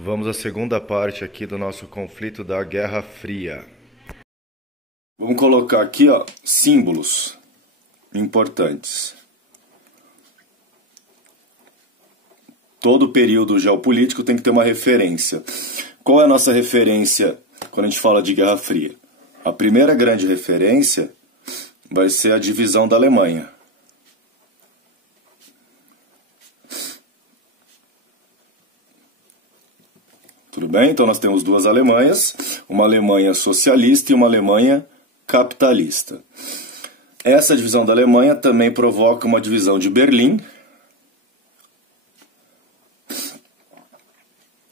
Vamos à segunda parte aqui do nosso conflito da Guerra Fria. Vamos colocar aqui, ó, símbolos importantes. Todo período geopolítico tem que ter uma referência. Qual é a nossa referência quando a gente fala de Guerra Fria? A primeira grande referência vai ser a divisão da Alemanha. Tudo bem? Então nós temos duas Alemanhas, uma Alemanha socialista e uma Alemanha capitalista. Essa divisão da Alemanha também provoca uma divisão de Berlim.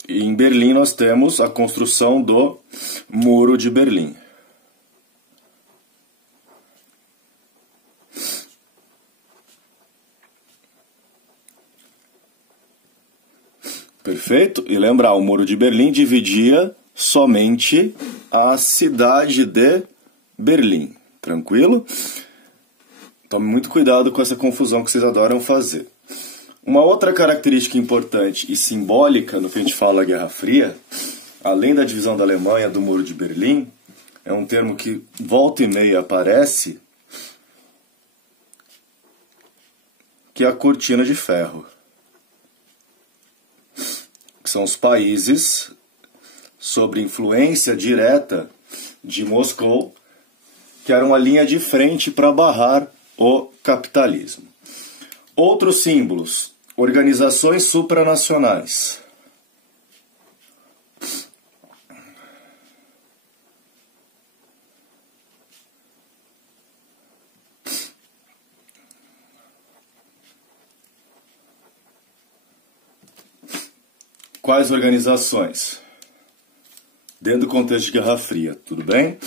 E em Berlim nós temos a construção do Muro de Berlim. Perfeito? E lembrar, o Muro de Berlim dividia somente a cidade de Berlim. Tranquilo? Tome muito cuidado com essa confusão que vocês adoram fazer. Uma outra característica importante e simbólica no que a gente fala Guerra Fria, além da divisão da Alemanha, do Muro de Berlim, é um termo que volta e meia aparece, que é a Cortina de Ferro. Que são os países sob influência direta de Moscou, que eram a linha de frente para barrar o capitalismo. Outros símbolos: organizações supranacionais. Quais organizações? Dentro do contexto de Guerra Fria, tudo bem?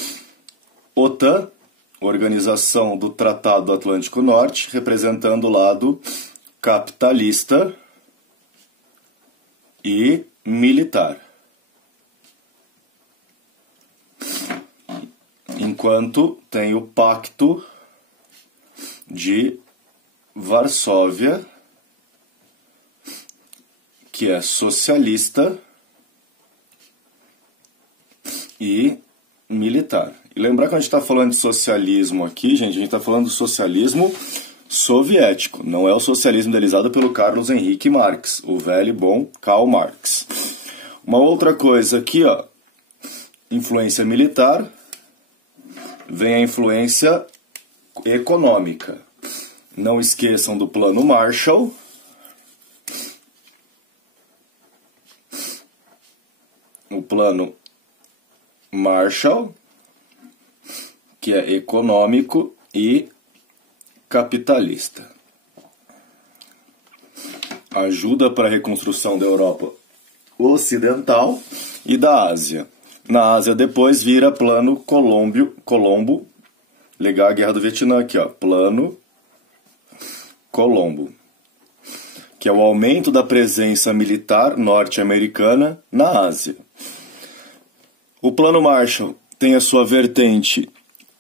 OTAN, Organização do Tratado do Atlântico Norte, representando o lado capitalista e militar. Enquanto tem o Pacto de Varsóvia, que é socialista e militar. E lembrar que a gente está falando de socialismo aqui, gente, a gente está falando do socialismo soviético. Não é o socialismo idealizado pelo Carlos Henrique Marx, o velho e bom Karl Marx. Uma outra coisa aqui, ó, influência militar, vem a influência econômica. Não esqueçam do Plano Marshall. O Plano Marshall, que é econômico e capitalista. Ajuda para a reconstrução da Europa Ocidental e da Ásia. Na Ásia depois vira Plano Colombo. Legal a Guerra do Vietnã aqui, ó. Plano Colombo, que é o aumento da presença militar norte-americana na Ásia. O Plano Marshall tem a sua vertente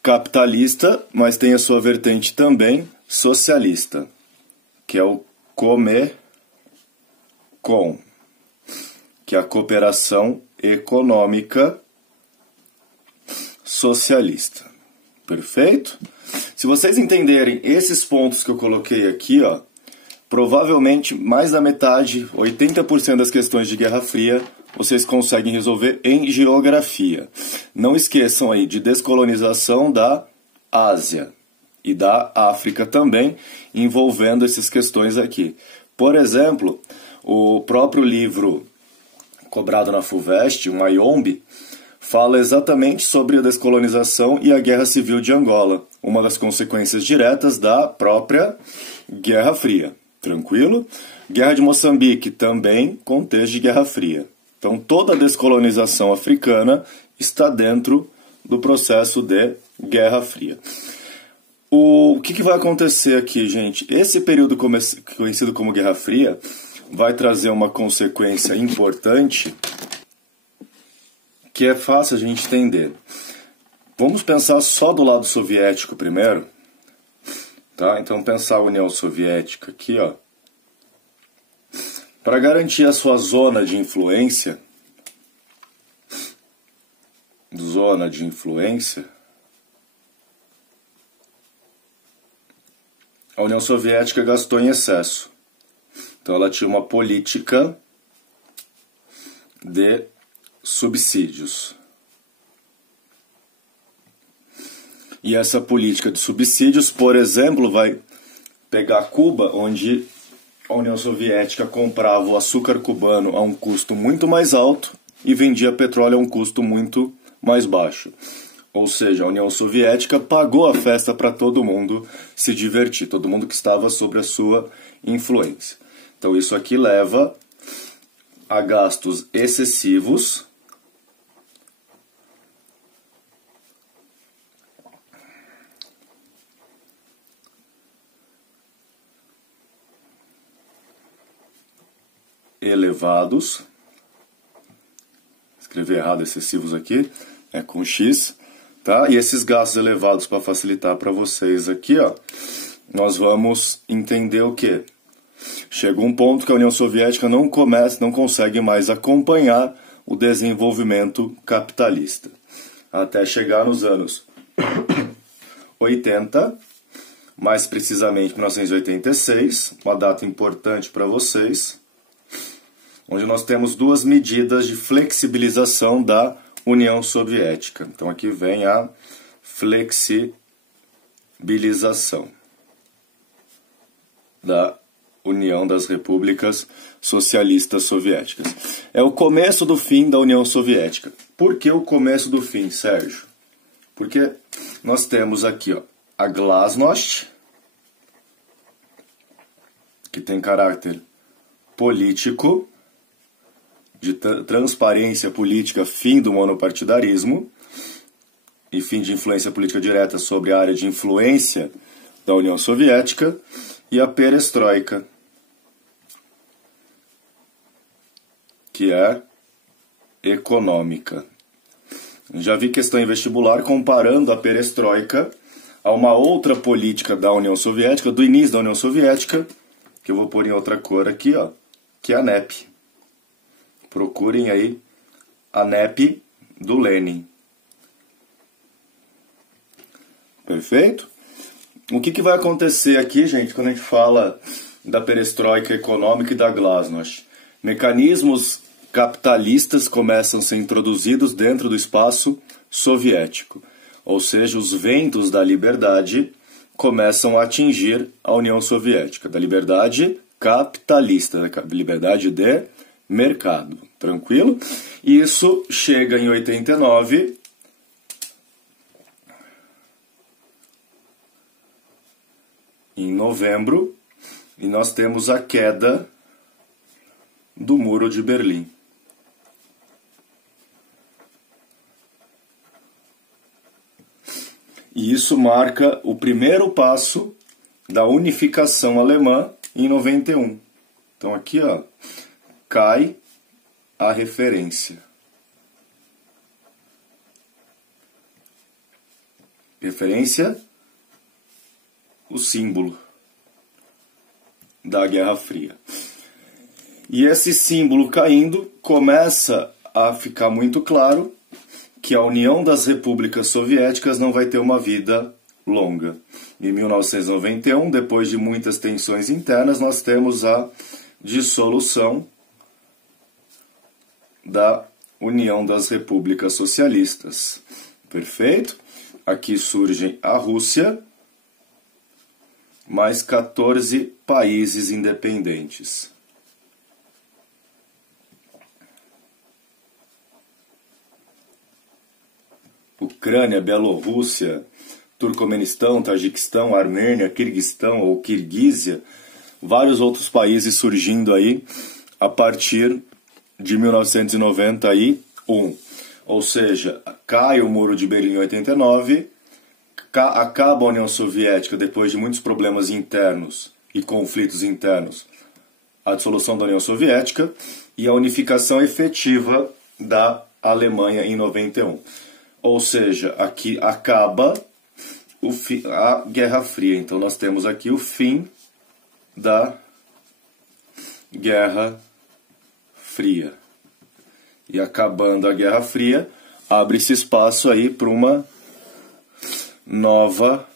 capitalista, mas tem a sua vertente também socialista, que é o Comecon, que é a cooperação econômica socialista. Perfeito? Se vocês entenderem esses pontos que eu coloquei aqui, ó, provavelmente mais da metade, 80% das questões de Guerra Fria, vocês conseguem resolver em geografia. Não esqueçam aí de descolonização da Ásia e da África também, envolvendo essas questões aqui. Por exemplo, o próprio livro cobrado na FUVEST, o Mayombe, fala exatamente sobre a descolonização e a Guerra Civil de Angola, uma das consequências diretas da própria Guerra Fria. Tranquilo? Guerra de Moçambique, também contexto de Guerra Fria. Então, toda a descolonização africana está dentro do processo de Guerra Fria. O que vai acontecer aqui, gente? Esse período conhecido como Guerra Fria vai trazer uma consequência importante que é fácil a gente entender. Vamos pensar só do lado soviético primeiro. Tá? Então, pensar a União Soviética aqui, ó. Para garantir a sua zona de influência, zona de influência, a União Soviética gastou em excesso. Então ela tinha uma política de subsídios. E essa política de subsídios, por exemplo, vai pegar Cuba, onde a União Soviética comprava o açúcar cubano a um custo muito mais alto e vendia petróleo a um custo muito mais baixo. Ou seja, a União Soviética pagou a festa para todo mundo se divertir, todo mundo que estava sob a sua influência. Então isso aqui leva a gastos excessivos elevados, escrevi errado excessivos aqui, é com X, tá? E esses gastos elevados, para facilitar para vocês aqui, ó, nós vamos entender o quê? Chega um ponto que a União Soviética não consegue mais acompanhar o desenvolvimento capitalista. Até chegar nos anos 80, mais precisamente 1986, uma data importante para vocês, onde nós temos duas medidas de flexibilização da União Soviética. Então aqui vem a flexibilização da União das Repúblicas Socialistas Soviéticas. É o começo do fim da União Soviética. Por que o começo do fim, Sérgio? Porque nós temos aqui, ó, a Glasnost, que tem caráter político, de transparência política, fim do monopartidarismo e fim de influência política direta sobre a área de influência da União Soviética, e a perestroika, que é econômica. Já vi questão em vestibular comparando a perestroika a uma outra política da União Soviética, do início da União Soviética, que eu vou pôr em outra cor aqui, ó, que é a NEP. Procurem aí a NEP do Lenin. Perfeito? O que vai acontecer aqui, gente, quando a gente fala da perestroika econômica e da Glasnost? Mecanismos capitalistas começam a ser introduzidos dentro do espaço soviético. Ou seja, os ventos da liberdade começam a atingir a União Soviética, da liberdade capitalista, da liberdade de mercado. Tranquilo? Isso chega em 89. Em novembro, e nós temos a queda do Muro de Berlim. E isso marca o primeiro passo da unificação alemã em 91. Então aqui, ó, cai a referência. Referência, o símbolo da Guerra Fria. E esse símbolo caindo, começa a ficar muito claro que a União das Repúblicas Soviéticas não vai ter uma vida longa. Em 1991, depois de muitas tensões internas, nós temos a dissolução da União das Repúblicas Socialistas. Perfeito? Aqui surge a Rússia, mais 14 países independentes. Ucrânia, Bielorrússia, Turcomenistão, Tajiquistão, Armênia, Quirguistão ou Quirguízia, vários outros países surgindo aí a partir de 1991. Ou seja, cai o Muro de Berlim em 89, acaba a União Soviética depois de muitos problemas internos e conflitos internos, a dissolução da União Soviética e a unificação efetiva da Alemanha em 91. Ou seja, aqui acaba a Guerra Fria. Então nós temos aqui o fim da Guerra Fria. E acabando a Guerra Fria, abre-se espaço aí para uma nova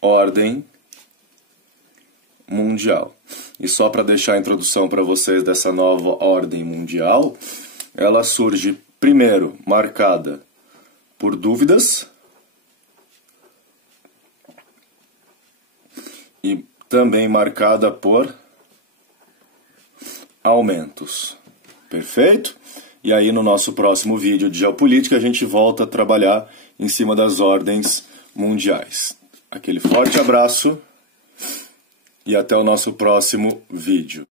ordem mundial. E só para deixar a introdução para vocês dessa nova ordem mundial, ela surge primeiro marcada por dúvidas e também marcada por aumentos. Perfeito? E aí no nosso próximo vídeo de geopolítica a gente volta a trabalhar em cima das ordens mundiais. Aquele forte abraço e até o nosso próximo vídeo.